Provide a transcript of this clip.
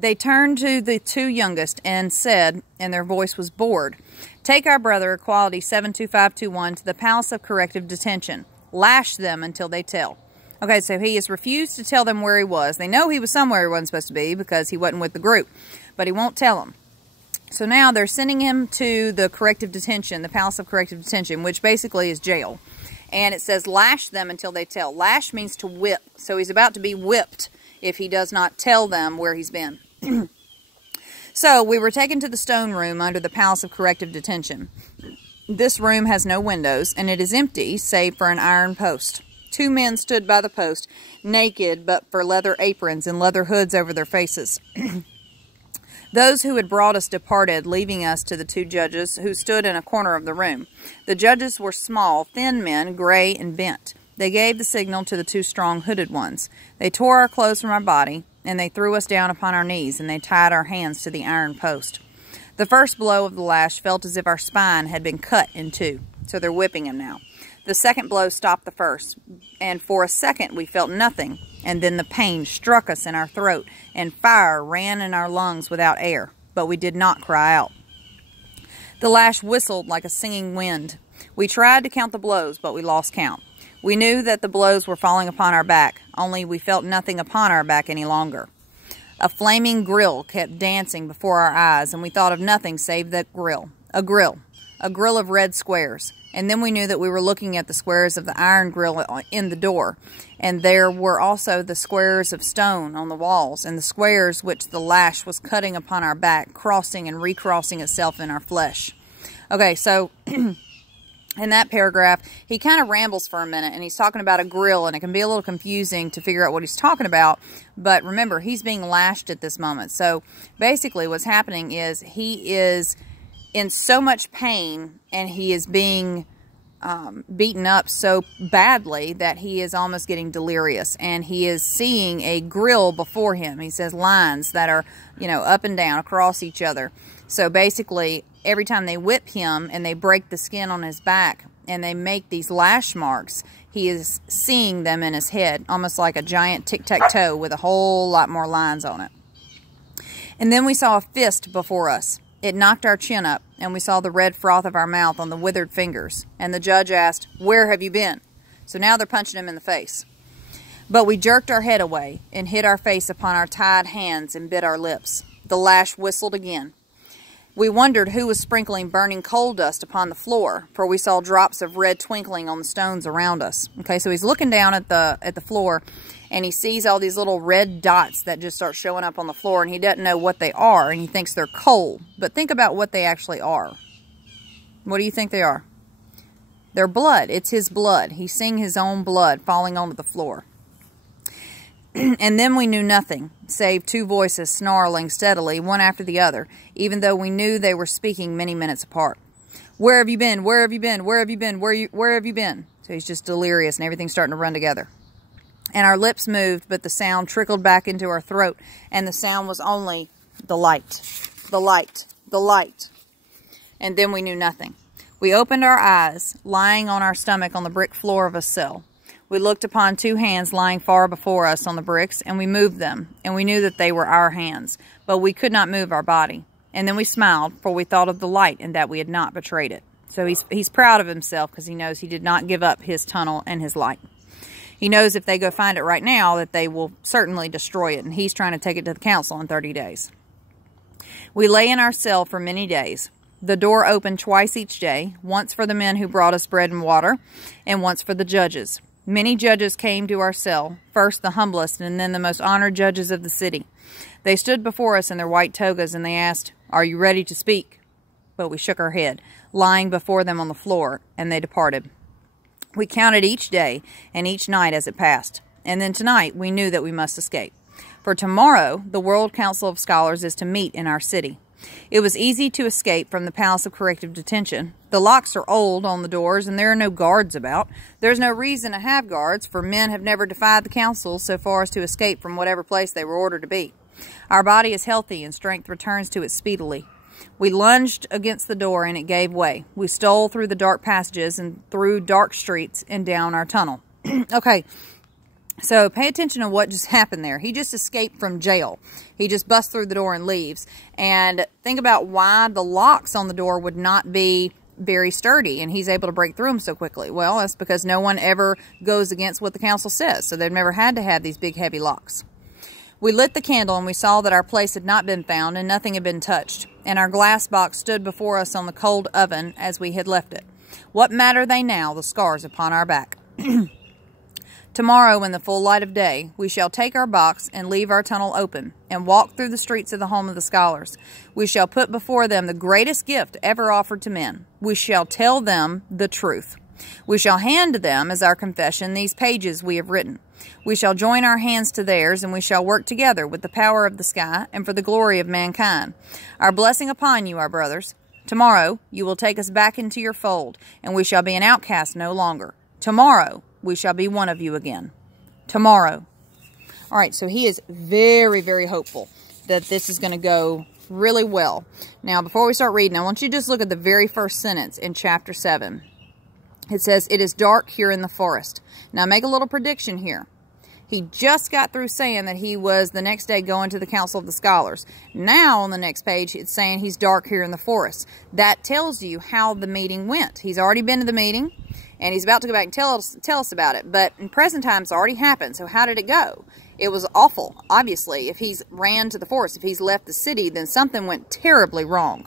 They turned to the two youngest and said, and their voice was bored, "Take our brother, Equality 72521, to the Palace of Corrective Detention. Lash them until they tell." Okay, so he has refused to tell them where he was. They know he was somewhere he wasn't supposed to be because he wasn't with the group, but he won't tell them. So now they're sending him to the corrective detention, the Palace of Corrective Detention, which basically is jail. And it says lash them until they tell. Lash means to whip. So he's about to be whipped if he does not tell them where he's been. So we were taken to the stone room under the Palace of Corrective Detention. This room has no windows, and it is empty save for an iron post. Two men stood by the post, naked but for leather aprons and leather hoods over their faces. Those who had brought us departed, leaving us to the two judges who stood in a corner of the room. The judges were small, thin men, gray and bent. They gave the signal to the two strong hooded ones. They tore our clothes from our body, and they threw us down upon our knees, and they tied our hands to the iron post. The first blow of the lash felt as if our spine had been cut in two, so they're whipping him now. The second blow stopped the first, and for a second we felt nothing, and then the pain struck us in our throat, and fire ran in our lungs without air, but we did not cry out. The lash whistled like a singing wind. We tried to count the blows, but we lost count. We knew that the blows were falling upon our back, only we felt nothing upon our back any longer. A flaming grill kept dancing before our eyes, and we thought of nothing save that grill. A grill of red squares. And then we knew that we were looking at the squares of the iron grill in the door. And there were also the squares of stone on the walls, and the squares which the lash was cutting upon our back, crossing and recrossing itself in our flesh. Okay, so in that paragraph, he kind of rambles for a minute, and he's talking about a grill, and it can be a little confusing to figure out what he's talking about. But remember, he's being lashed at this moment. So basically what's happening is he is in so much pain, and he is being beaten up so badly that he is almost getting delirious, and he is seeing a grill before him. He says lines that are, you know, up and down across each other. So basically, every time they whip him and they break the skin on his back and they make these lash marks, he is seeing them in his head, almost like a giant tic-tac-toe with a whole lot more lines on it. And then we saw a fist before us. It knocked our chin up, and we saw the red froth of our mouth on the withered fingers. And the judge asked, "Where have you been?" So now they're punching him in the face. But we jerked our head away and hid our face upon our tied hands and bit our lips. The lash whistled again. We wondered who was sprinkling burning coal dust upon the floor, for we saw drops of red twinkling on the stones around us. Okay, so he's looking down at the floor, and he sees all these little red dots that just start showing up on the floor, and he doesn't know what they are, and he thinks they're coal. But think about what they actually are. What do you think they are? They're blood. It's his blood. He's seeing his own blood falling onto the floor. And then we knew nothing, save two voices snarling steadily, one after the other, even though we knew they were speaking many minutes apart. "Where have you been? Where have you been? Where have you been? Where have you been?" So he's just delirious, and everything's starting to run together. And our lips moved, but the sound trickled back into our throat, and the sound was only the light, the light, the light. And then we knew nothing. We opened our eyes, lying on our stomach on the brick floor of a cell. We looked upon two hands lying far before us on the bricks, and we moved them, and we knew that they were our hands, but we could not move our body. And then we smiled, for we thought of the light and that we had not betrayed it. So he's proud of himself because he knows he did not give up his tunnel and his light. He knows if they go find it right now that they will certainly destroy it, and he's trying to take it to the council in 30 days. We lay in our cell for many days. The door opened twice each day, once for the men who brought us bread and water, and once for the judges. Many judges came to our cell, first the humblest and then the most honored judges of the city. They stood before us in their white togas, and they asked, "Are you ready to speak?" But we shook our head, lying before them on the floor, and they departed. We counted each day and each night as it passed, and then tonight we knew that we must escape. For tomorrow the World Council of Scholars is to meet in our city. It was easy to escape from the Palace of Corrective Detention. The locks are old on the doors, and there are no guards about. There's no reason to have guards, for men have never defied the council so far as to escape from whatever place they were ordered to be. Our body is healthy, and strength returns to it speedily. We lunged against the door, and it gave way. We stole through the dark passages and through dark streets and down our tunnel. Okay, So pay attention to what just happened there. He just escaped from jail. He just busts through the door and leaves. And think about why the locks on the door would not be very sturdy and he's able to break through them so quickly. Well, that's because no one ever goes against what the council says. So they've never had to have these big heavy locks. We lit the candle and we saw that our place had not been found and nothing had been touched. And our glass box stood before us on the cold oven as we had left it. What matter they now, the scars upon our back? Tomorrow, in the full light of day, we shall take our box and leave our tunnel open and walk through the streets of the home of the scholars. We shall put before them the greatest gift ever offered to men. We shall tell them the truth. We shall hand to them as our confession these pages we have written. We shall join our hands to theirs, and we shall work together with the power of the sky and for the glory of mankind. Our blessing upon you, our brothers. Tomorrow you will take us back into your fold, and we shall be an outcast no longer. Tomorrow we shall be one of you again. Tomorrow. All right, so he is very, very hopeful that this is going to go really well. Now, before we start reading, I want you to just look at the very first sentence in chapter 7. It says, "It is dark here in the forest." Now, make a little prediction here. He just got through saying that he was the next day going to the Council of the Scholars. Now, on the next page, it's saying he's dark here in the forest. That tells you how the meeting went. He's already been to the meeting, and he's about to go back and tell us about it. But in present time, it's already happened. So how did it go? It was awful, obviously. If he's ran to the forest, if he's left the city, then something went terribly wrong.